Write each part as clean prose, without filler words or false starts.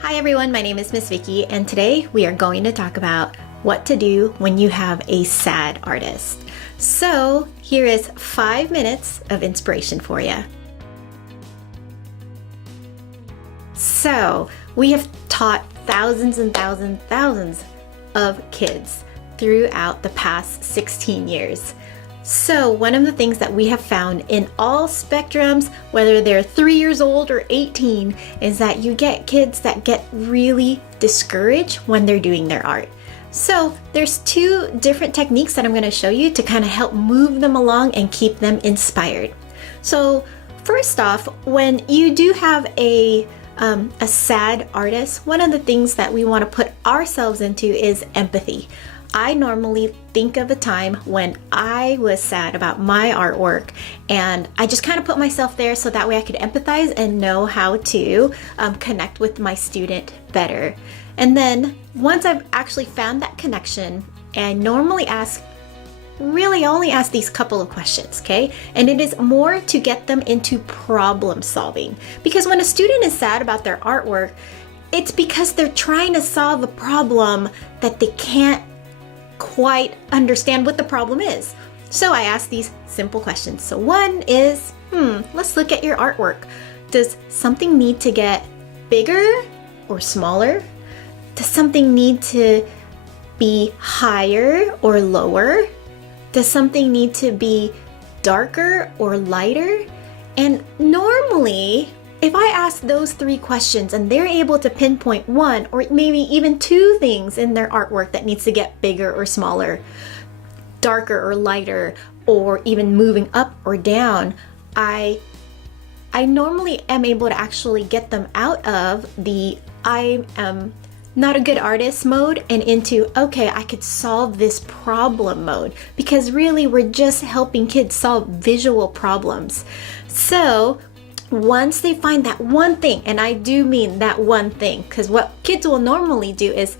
Hi everyone, my name is Miss Vicky, and today we are going to talk about what to do when you have a sad artist. So here is 5 minutes of inspiration for you. So we have taught thousands and thousands of kids throughout the past 16 years. So one of the things that we have found in all spectrums, whether they're 3 years old or 18, is that you get kids that get really discouraged when they're doing their art. So there's 2 different techniques that I'm going to show you to kind of help move them along and keep them inspired. So first off, when you do have a sad artist, one of the things that we want to put ourselves into is empathy. I normally think of a time when I was sad about my artwork, and I just kind of put myself there so that way I could empathize and know how to connect with my student better. And then once I've actually found that connection, I normally only ask these couple of questions, okay? And it is more to get them into problem solving. Because when a student is sad about their artwork, it's because they're trying to solve a problem that they can't quite understand what the problem is. So I ask these simple questions. So one is, let's look at your artwork. Does something need to get bigger or smaller? Does something need to be higher or lower? Does something need to be darker or lighter? And normally, if I ask those 3 questions and they're able to pinpoint 1 or maybe even 2 things in their artwork that needs to get bigger or smaller, darker or lighter, or even moving up or down, I normally am able to actually get them out of the I am not a good artist mode and into, okay, I could solve this problem mode, because really we're just helping kids solve visual problems. So once they find that one thing, and I do mean that one thing, because what kids will normally do is,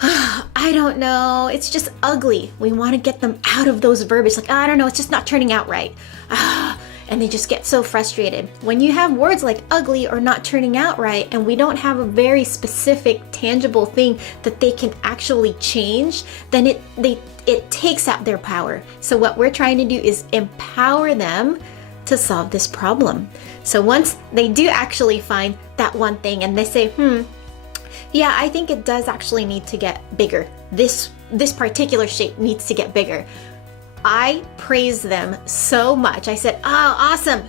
I don't know, it's just ugly. We want to get them out of those verbiage, like, I don't know, it's just not turning out right. And they just get so frustrated. When you have words like ugly or not turning out right, and we don't have a very specific, tangible thing that they can actually change, then it takes out their power. So what we're trying to do is empower them to solve this problem. So once they do actually find that one thing and they say, yeah, I think it does actually need to get bigger. This particular shape needs to get bigger. I praise them so much. I said, oh, awesome.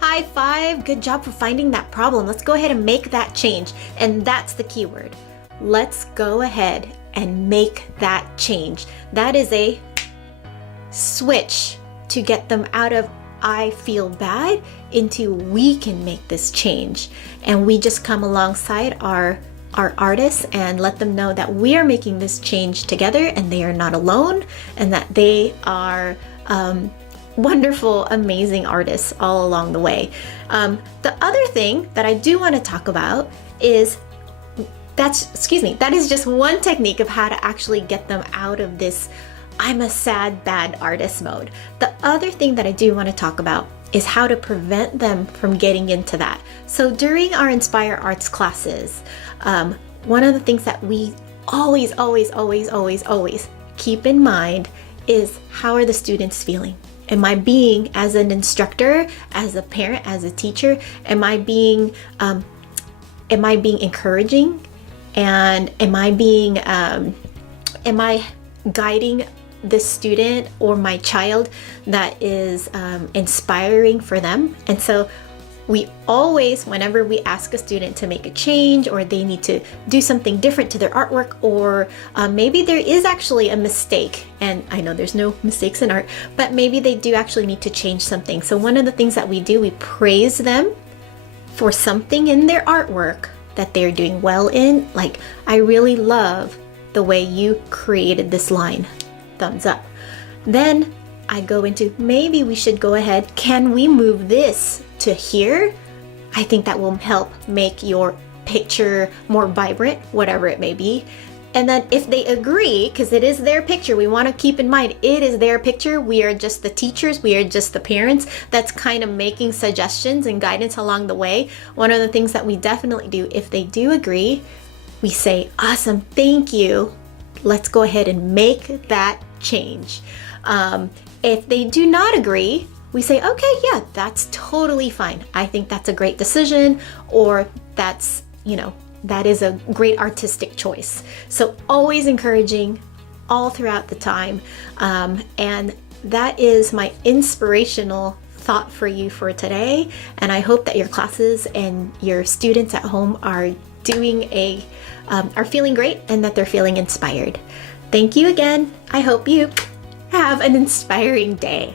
High five. Good job for finding that problem. Let's go ahead and make that change. And that's the key word. Let's go ahead and make that change. That is a switch to get them out of I feel bad into we can make this change. And we just come alongside our artists and let them know that we are making this change together and they are not alone, and that they are wonderful, amazing artists all along the way. The other thing that I do want to talk about is that is just one technique of how to actually get them out of this I'm a sad, bad artist mode. The other thing that I do want to talk about is how to prevent them from getting into that. So during our Inspire Arts classes, one of the things that we always keep in mind is, how are the students feeling? Am I being, as an instructor, as a parent, as a teacher, am I being encouraging? And am I guiding the student or my child that is inspiring for them? And so we always, whenever we ask a student to make a change, or they need to do something different to their artwork, or maybe there is actually a mistake, and I know there's no mistakes in art, but maybe they do actually need to change something. So one of the things that we do, we praise them for something in their artwork that they're doing well in. Like, I really love the way you created this line. Thumbs up. Then I go into, maybe we should go ahead, can we move this to here? I think that will help make your picture more vibrant, whatever it may be. And then if they agree, because it is their picture, we want to keep in mind it is their picture. We are just the teachers, we are just the parents that's kind of making suggestions and guidance along the way. One of the things that we definitely do, if they do agree, we say, awesome, thank you. Let's go ahead and make that change. If they do not agree, we say, okay, yeah, that's totally fine. I think that's a great decision, or that's, that is a great artistic choice. So always encouraging all throughout the time. And that is my inspirational thought for you for today. And I hope that your classes and your students at home are are feeling great and that they're feeling inspired. Thank you again. I hope you have an inspiring day.